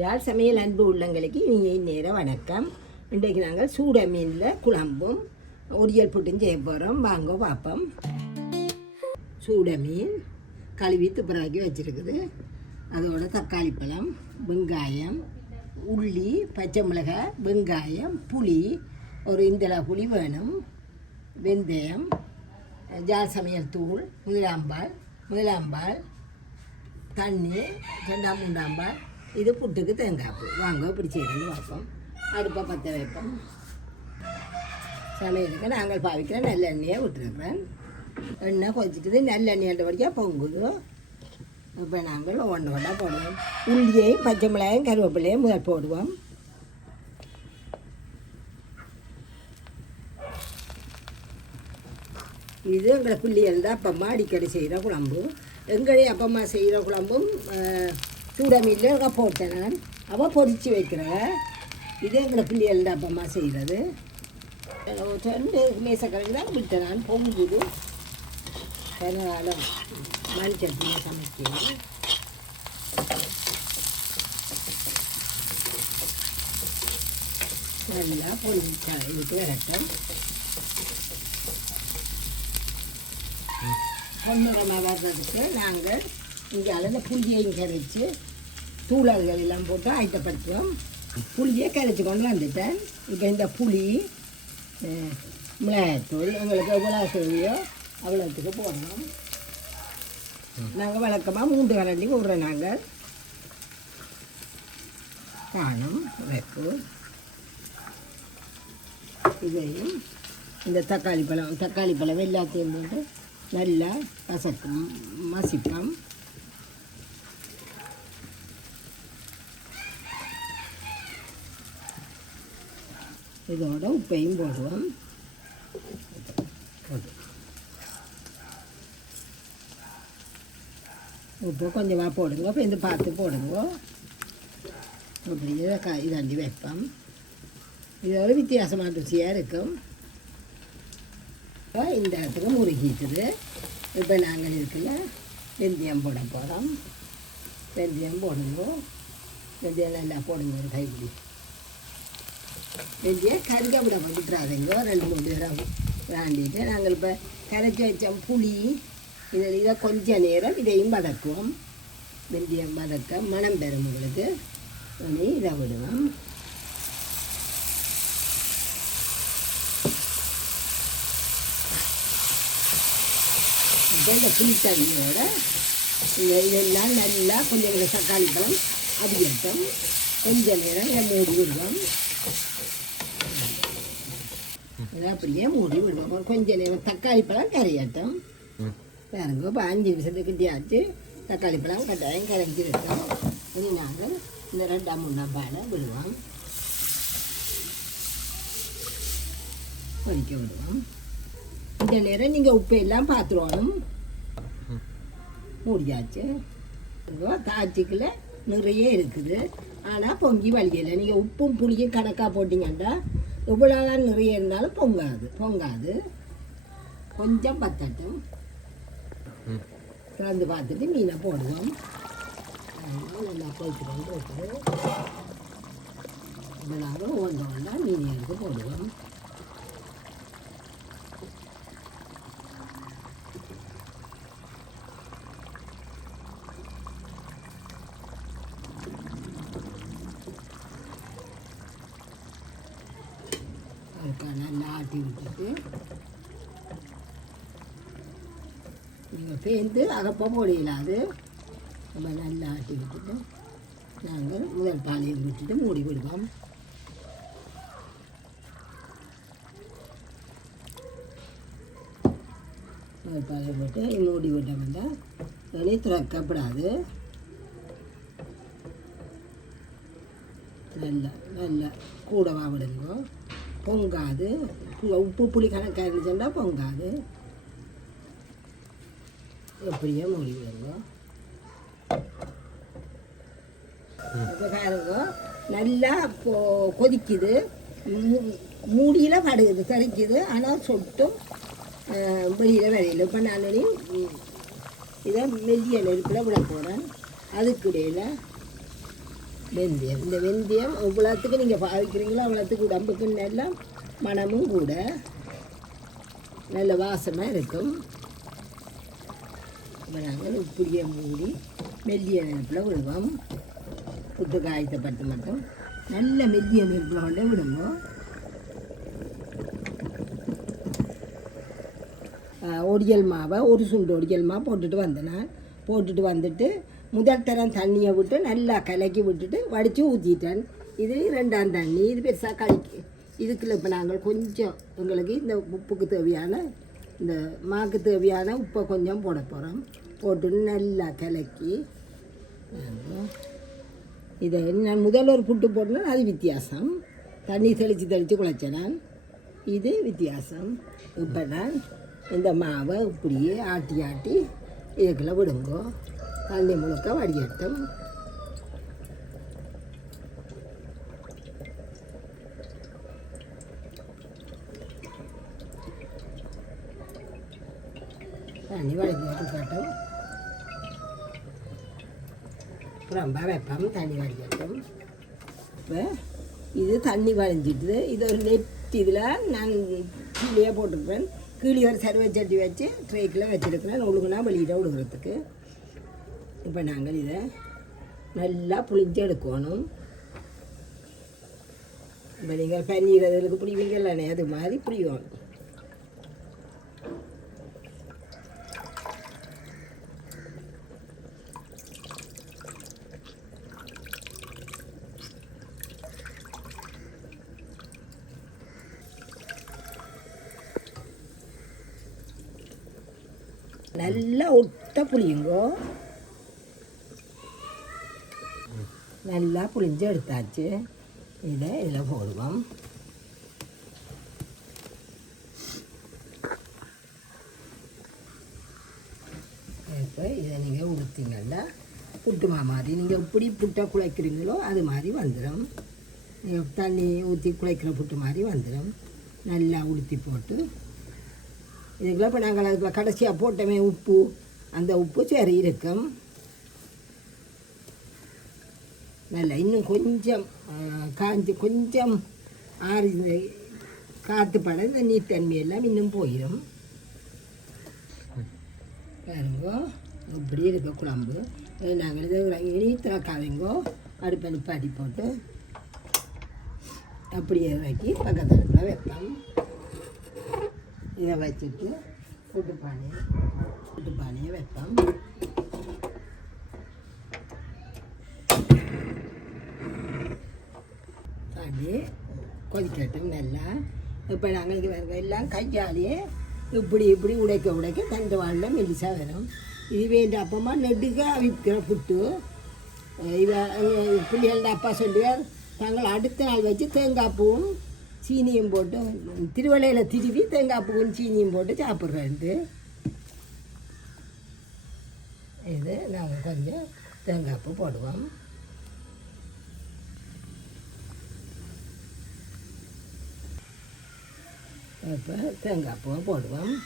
யாழ் சமையல் அன்பு உள்ளங்களுக்கு இனிய நேரம் வணக்கம். இன்றைக்கு நாங்கள் சூட மீனில் குழம்பும் ஒரியல் புட்டும் செய்ய போகிறோம். வாங்க பார்ப்போம். சூட மீன் கழுவி துப்புராக்கி வச்சுருக்குது. அதோட தக்காளி பழம், வெங்காயம், உள்ளி, பச்சை மிளகாய், வெங்காயம், புளி, ஒரு இந்தள புளி வேணும், வெந்தயம், யாழ் சமையல் தூள், முதலாம்பால், தண்ணி, 2-3 இது புட்டுக்கு தேங்காய்ப்பு. வாங்க இப்படி செய்யறது பார்ப்போம். அடுப்பை பற்ற வைப்போம். சமையலுக்கு நாங்கள் பாவிக்கிற நல்லெண்ணெயை விட்டுருக்குறேன். எண்ணெய் கொதிச்சிட்டு நல்லெண்ணெய்ன்றபடியாக பொங்குது. இப்போ நாங்கள் ஒன்றா போடுவோம். உள்ளியையும் பச்சை மிளகாயும் கருவேப்பிலையும் முதல் போடுவோம். இது எங்களை பிள்ளைகள் தான் அப்பம்மா அடிக்கடி செய்கிற குழம்பு. எங்களே அப்பம்மா செய்கிற குழம்பும் சூட மீனில் போட்டேன் நான். அவள் பொரித்து வைக்கிறேன். இது எங்களை பிள்ளைகள் தான் அப்பம்மா செய்கிறது. 2 மேசக்கரைக்கு தான் விட்டேன் நான். பொங்குது கருகாலம் மண் சட்னியை சமைக்கிறேன். நல்லா பொரிச்சா இதுக்கு வரட்டும். பொன்னிறமாக வர்றதுக்கு நாங்கள் இங்கே அளந்த புளியையும் கரைச்சி தூளர்கள் எல்லாம் போட்டு ஆயத்தப்படுத்துவோம். புளியை கரைச்சி கொண்டு வந்துட்டேன். இப்போ இந்த புளி, மிளகாய்த்தூள் எங்களுக்கு எவ்வளோ தேவையோ அவ்வளோத்துக்கு போடணும். நாங்கள் வழக்கமாக 3 கரண்டி விடுறோம். நாங்கள் காணும் உரைப்பு. இதையும் இந்த தக்காளி பழம் எல்லாத்தையும் போட்டு நல்லா மசிப்போம். இதோட உப்பையும் போடுவோம். உப்பு கொஞ்சமாக போடுங்க. இப்போ இந்த பார்த்து போடுங்க. அப்படியே இதாண்டி வைப்போம். இதோட வித்தியாசமான ருசியாக இருக்கும். இப்போ இந்த இடத்துக்கு முறுகிட்டுது. இப்போ நாங்கள் இருக்குல்ல வெந்தயம் போட போகிறோம். வெந்தயம் போடுங்க. வெந்தயம் நல்லா போடுங்க. ஒரு கைப்பிடி வெந்தயம் கருக விட விட்டுறாதீங்க. 2-3 தடவை விளாண்டிட்டு நாங்கள் இப்போ கரைச்சி வச்ச புளி இதை கொஞ்ச நேரம் இதையும் வதக்குவோம். வெந்தயம் வதக்க மணம் பெறும் உங்களுக்கு. இதை விடுவோம். இந்த புளித்தண்ணியோட இதெல்லாம் நல்லா கொஞ்சம் தக்காளி பழம் அடிக்கட்டும். கொஞ்ச நேரம் இதை மூடி விடுவோம். இதை அப்படியே மூடி விடுவோம். கொஞ்ச நேரம் தக்காளி பழம் கரையட்டும். பாருங்க, இப்போ 5 நிமிஷத்துக்கிட்டேயாச்சு. தக்காளி பழம் கட்டாயம் கரைஞ்சிருக்கோம். இனி நாங்கள் இந்த 2-3 பாலை விடுவோம். கொதிக்க விடுவோம். இந்த நேரம் நீங்கள் உப்பு எல்லாம் பார்த்துருவோம். முடியாச்சு. காய்ச்சிக்கில் நிறைய இருக்குது. ஆனால் பொங்கி வழியலை. நீங்கள் உப்பும் புளியும் கணக்காக போட்டிங்கன்னா எவ்வளோதான் நிறைய இருந்தாலும் பொங்காது. கொஞ்சம் பத்தட்டும். திறந்து பார்த்துட்டு மீனை போடுவோம். நல்லா போய்க்கிறோம். இப்போ நாங்கள் ஒன்றா மீன் எடுத்து போடுவோம். நல்லா ஆட்டி விட்டுட்டு நீங்கள் பேர்ந்து அகப்ப போடலாது. நம்ம நல்லா ஆட்டி விட்டுட்டு நாங்கள் முதல் பாலையும் விட்டுட்டு மூடி விடுவோம். முதல் பாலையை போட்டு மூடி விட்டோம்னா வெளியே திறக்கப்படாது. நல்லா கூடவா விடுங்க. பொங்காது. உப்பு புளி கணக்காக இருந்துச்சுன்னா பொங்காது. எப்படியே மூடி விடுங்க. இப்போ பாருங்க, நல்லா கொதிக்குது. மூடியில் படுகுது, தெரிக்குது. ஆனால் சொட்டும் வெளியில். இப்போ நான் இதை மெல்லிய நெருப்பில் விட போகிறேன். அதுக்கு இடையில் வெந்தயம். இந்த வெந்தயம் இவ்வளோத்துக்கு நீங்கள் பாவிக்கிறீங்களோ அவ்வளோத்துக்கு உடம்புக்கு நல்லா மனமும் கூட நல்ல வாசமாக இருக்கும். இப்போ நாங்கள் இப்படியே மூடி மெல்லிய நெருப்பில் விடுவோம். புட்டு காயத்தை பட்டு மட்டும் நல்ல மெல்லிய நெருப்பில் கொண்டே விடுங்க. ஒடியல் மாவை ஒரு சுண்டு ஒடியல் மாவு போட்டுட்டு வந்துட்டு முதல் தரம் தண்ணியை விட்டு நல்லா கலக்கி விட்டுட்டு வடித்து ஊற்றிட்டேன். இது 2ஆம் தண்ணி. இது பெருசாக கலக்கி இதுக்குள்ள இப்போ நாங்கள் கொஞ்சம் எங்களுக்கு இந்த உப்புக்கு தேவையான இந்த மாவுக்கு தேவையான உப்பை கொஞ்சம் போட போகிறோம். போட்டு நல்லா கலக்கி இதை நான் முதல்ல ஒரு புட்டு போட்டேன்னா அது வித்தியாசம். தண்ணி தெளித்து குழைச்சேன் நான். இது வித்தியாசம். இப்போ நான் இந்த மாவை இப்படியே ஆட்டி இதுக்குள்ளே விடுங்கோ. தண்ணி முழுக்க வடிகட்டும். தண்ணி வடிகட்டும். ரொம்ப வைப்போம். தண்ணி வடிகட்டும். இப்போ இது தண்ணி வடிஞ்சிட்டு இது ஒரு நெட் இதில் நான் கீழே போட்டுருப்பேன். கீழே ஒரு சர்வை சட்டி வச்சு ட்ரேக்கில் வச்சுருக்கிறேன் ஒழுங்குனா வெளியிட விடுகிறதுக்கு. இப்போ நாங்கள் இதை நல்லா புளிஞ்சு எடுக்கணும். இப்போ நீங்கள் பன்னீர் அதுக்கு பிடிவீங்கல்லண்ணே அது மாதிரி பிடிக்கணும். நல்லா ஒட்ட புளியுங்கோ. நல்லா புளிஞ்சு எடுத்தாச்சு. இதை இதில் போடுவோம். இப்போ இதை நீங்கள் உடுத்திங்கன்னா புட்டு மாதிரி நீங்கள் எப்படி புட்டை குழைக்கிறீங்களோ அது மாதிரி வந்துடும். நீங்கள் தண்ணி ஊற்றி குழைக்கிற புட்டு மாதிரி வந்துடும். நல்லா உடுத்தி போட்டு இதுக்குள்ள இப்போ நாங்கள் அதுக்குள்ள கடைசியாக போட்டோமே உப்பு, அந்த உப்பு சரி இருக்கும். நல்லா இன்னும் கொஞ்சம் காஞ்சி கொஞ்சம் ஆறி காற்று பட இந்த நீர்த்தன்மையெல்லாம் இன்னும் போயிடும். பாருங்கோ இப்படி இருக்க குழம்பு. நாங்கள் இது இனி திறக்காதீங்கோ. அடுப்பை நிப்பாட்டி போட்டு அப்படியே இறக்கி பக்கத்து அடுப்பில் வைப்போம். இதை வச்சுட்டு புட்டு பானையை வைப்போம். தண்ணி கொதிக்கட்டும் நல்லா. இப்போ நாங்கள் இது வேறு எல்லாம் கையாலேயே இப்படி உடைக்க தண்டு வாழில் மெலிசாக வரும். இது வேண்ட அப்பமா நெடுக விற்கிற புட்டு. இதை பிள்ளைகள அப்பா சொல்லுவார், தாங்கள் அடுத்த நாள் வச்சு தேங்காய் பூவும் சீனியும் போட்டு திருவள்ளையில் திருவி தேங்காய் பூவும் சீனியும் போட்டு சாப்பிட்றேன்ட்டு. இது நாங்கள் கொஞ்சம் தேங்காய் பூ போடுவோம். இப்போ தேங்காய் பூவை போடுவோம்.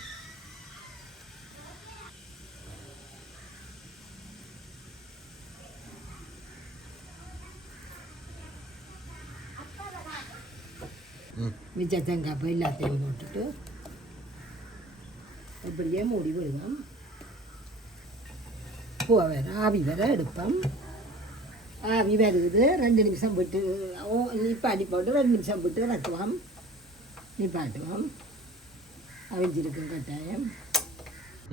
மிச்ச தேங்காய் பூ எல்லாத்தையும் போட்டுட்டு இப்படியே மூடி விடுவோம். பூவை வேறு ஆவி வேற எடுப்போம். ஆவி வருது 2 நிமிஷம் விட்டு நிப்பாட்டி போட்டு 2 நிமிஷம் விட்டு இறக்குவோம். நிப்பாட்டுவோம். அவிஞ்சிருக்கும் கட்டாயம்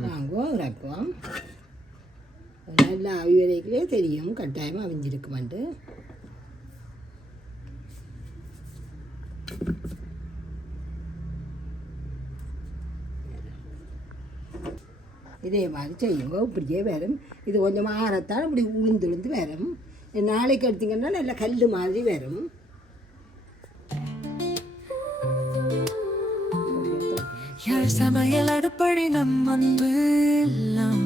வாங்குவோம் இறக்குவோம். நல்லா ஆவி வரைக்குள்ளே தெரியும் கட்டாயம் அவிஞ்சிருக்குமான்ட்டு. இதே மாதிரி செய்யுங்க. இப்படியே வரும். இது கொஞ்சம் ஆறத்தான் இப்படி உளுந்து வரும். நாளைக்கு எடுத்திங்கன்னா நல்ல கல் மாதிரி வரும். யார் சமையல் அடுப்படி நம் அன்பு எல்லாம்